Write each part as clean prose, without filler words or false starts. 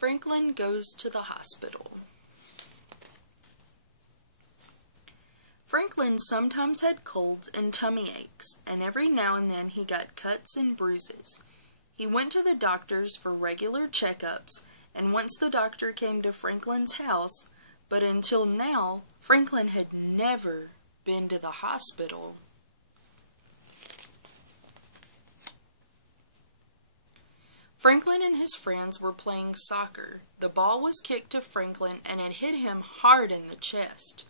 Franklin goes to the hospital. Franklin sometimes had colds and tummy aches, and every now and then he got cuts and bruises. He went to the doctors for regular checkups, and once the doctor came to Franklin's house, but until now, Franklin had never been to the hospital. Franklin and his friends were playing soccer. The ball was kicked to Franklin, and it hit him hard in the chest.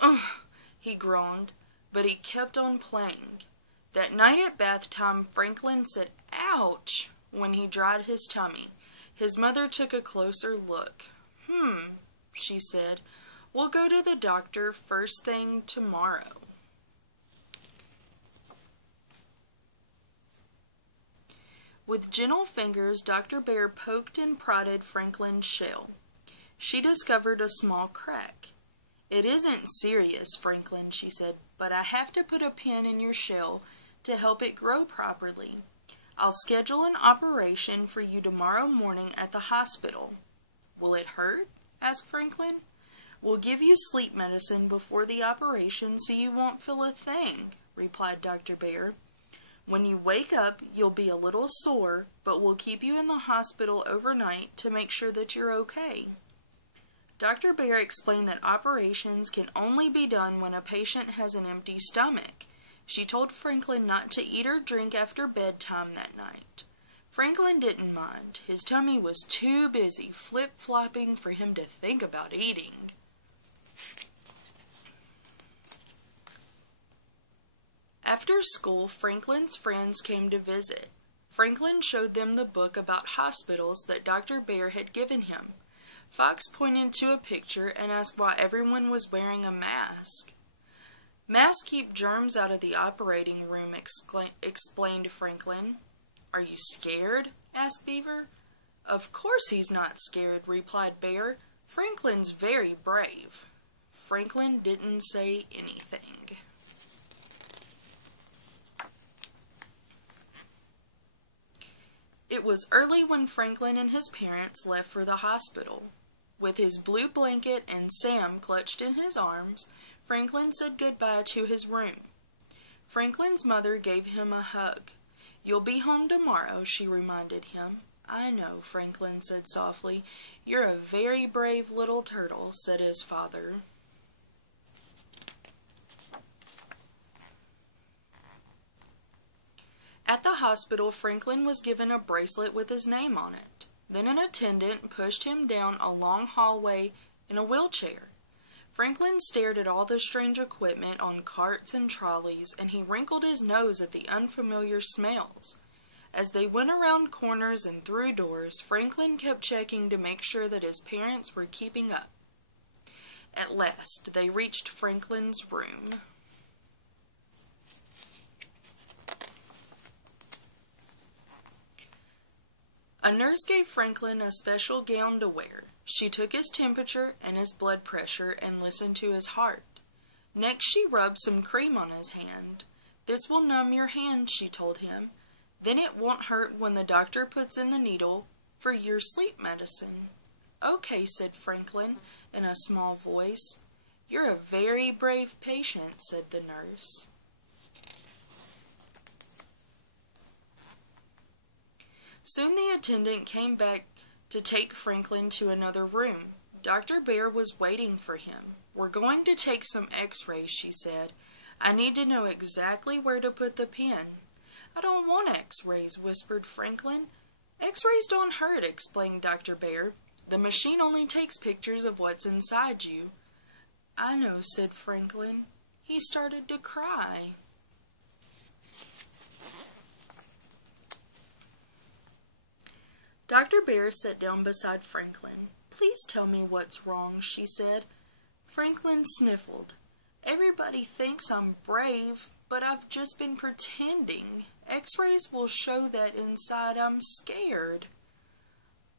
Ugh, he groaned, but he kept on playing. That night at bath time, Franklin said, "Ouch," when he dried his tummy. His mother took a closer look. She said, "We'll go to the doctor first thing tomorrow." With gentle fingers, Dr. Bear poked and prodded Franklin's shell. She discovered a small crack. "It isn't serious, Franklin," she said, "but I have to put a pin in your shell to help it grow properly. I'll schedule an operation for you tomorrow morning at the hospital." "Will it hurt?" asked Franklin. "We'll give you sleep medicine before the operation so you won't feel a thing," replied Dr. Bear. "When you wake up, you'll be a little sore, but we'll keep you in the hospital overnight to make sure that you're okay." Dr. Bear explained that operations can only be done when a patient has an empty stomach. She told Franklin not to eat or drink after bedtime that night. Franklin didn't mind. His tummy was too busy flip-flopping for him to think about eating. After school, Franklin's friends came to visit. Franklin showed them the book about hospitals that Dr. Bear had given him. Fox pointed to a picture and asked why everyone was wearing a mask. "Masks keep germs out of the operating room," explained Franklin. "Are you scared?" asked Beaver. "Of course he's not scared," replied Bear. "Franklin's very brave." Franklin didn't say anything. It was early when Franklin and his parents left for the hospital. With his blue blanket and Sam clutched in his arms, Franklin said goodbye to his room. Franklin's mother gave him a hug. "You'll be home tomorrow," she reminded him. "I know," Franklin said softly. "You're a very brave little turtle," said his father. At the hospital, Franklin was given a bracelet with his name on it. Then an attendant pushed him down a long hallway in a wheelchair. Franklin stared at all the strange equipment on carts and trolleys, and he wrinkled his nose at the unfamiliar smells. As they went around corners and through doors, Franklin kept checking to make sure that his parents were keeping up. At last, they reached Franklin's room. A nurse gave Franklin a special gown to wear. She took his temperature and his blood pressure and listened to his heart. Next, she rubbed some cream on his hand. "This will numb your hand," she told him. "Then it won't hurt when the doctor puts in the needle for your sleep medicine." "Okay," said Franklin in a small voice. "You're a very brave patient," said the nurse. Soon the attendant came back to take Franklin to another room. Dr. Bear was waiting for him. "We're going to take some x-rays," she said. "I need to know exactly where to put the pin." "I don't want x-rays," whispered Franklin. "X-rays don't hurt," explained Dr. Bear. "The machine only takes pictures of what's inside you." "I know," said Franklin. He started to cry. Dr. Bear sat down beside Franklin. "Please tell me what's wrong," she said. Franklin sniffled. "Everybody thinks I'm brave, but I've just been pretending. X-rays will show that inside I'm scared."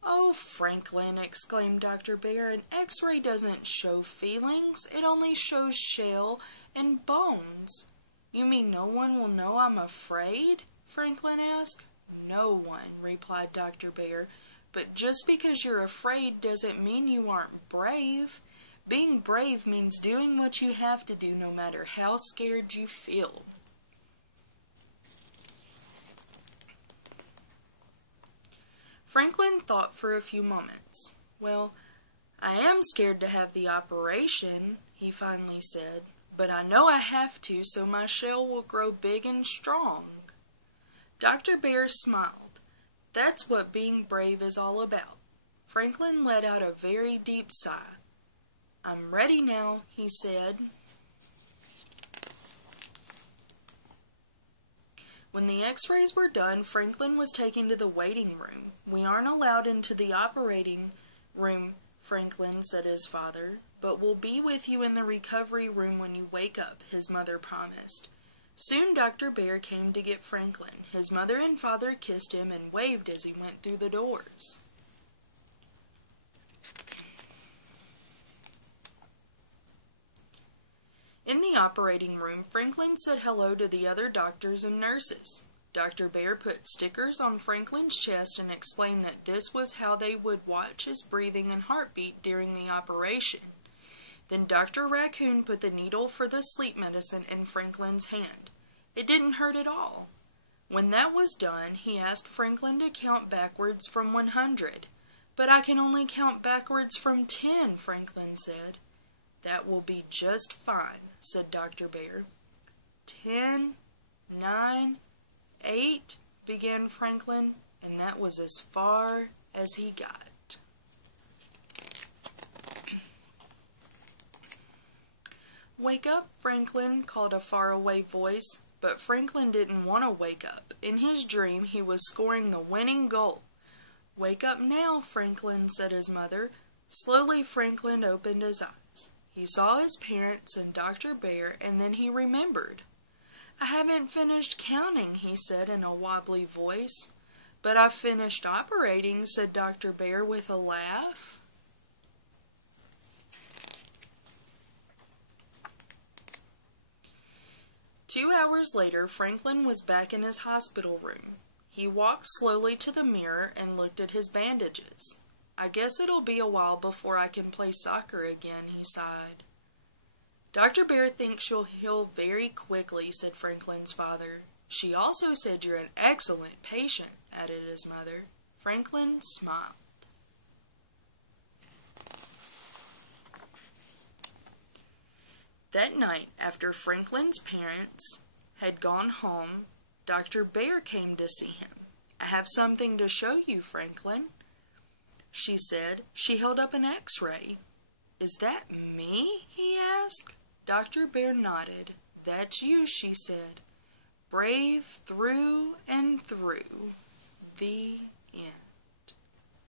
"Oh, Franklin," exclaimed Dr. Bear, "an X-ray doesn't show feelings. It only shows shell and bones." "You mean no one will know I'm afraid?" Franklin asked. "No one," replied Dr. Bear, but just because you're afraid doesn't mean you aren't brave. Being brave means doing what you have to do no matter how scared you feel. Franklin thought for a few moments. Well, I am scared to have the operation, he finally said, but I know I have to so my shell will grow big and strong. Dr. Bear smiled. That's what being brave is all about. Franklin let out a very deep sigh. I'm ready now, he said. When the x-rays were done, Franklin was taken to the waiting room. We aren't allowed into the operating room, Franklin, said his father, but we'll be with you in the recovery room when you wake up, his mother promised. Soon Dr. Bear came to get Franklin. His mother and father kissed him and waved as he went through the doors. In the operating room, Franklin said hello to the other doctors and nurses. Dr. Bear put stickers on Franklin's chest and explained that this was how they would watch his breathing and heartbeat during the operation. Then Dr. Raccoon put the needle for the sleep medicine in Franklin's hand. It didn't hurt at all. When that was done, he asked Franklin to count backwards from 100. But I can only count backwards from 10, Franklin said. That will be just fine, said Dr. Bear. 10, 9, 8, began Franklin, and that was as far as he got. Wake up, Franklin, called a faraway voice, but Franklin didn't want to wake up. In his dream, he was scoring the winning goal. Wake up now, Franklin, said his mother. Slowly, Franklin opened his eyes. He saw his parents and Dr. Bear, and then he remembered. I haven't finished counting, he said in a wobbly voice. But I've finished operating, said Dr. Bear with a laugh. Two hours later, Franklin was back in his hospital room. He walked slowly to the mirror and looked at his bandages. I guess it'll be a while before I can play soccer again, he sighed. Dr. Bear thinks you'll heal very quickly, said Franklin's father. She also said you're an excellent patient, added his mother. Franklin smiled. That night, after Franklin's parents had gone home, Dr. Bear came to see him. I have something to show you, Franklin, she said. She held up an x-ray. Is that me? He asked. Dr. Bear nodded. That's you, she said. Brave through and through. The end.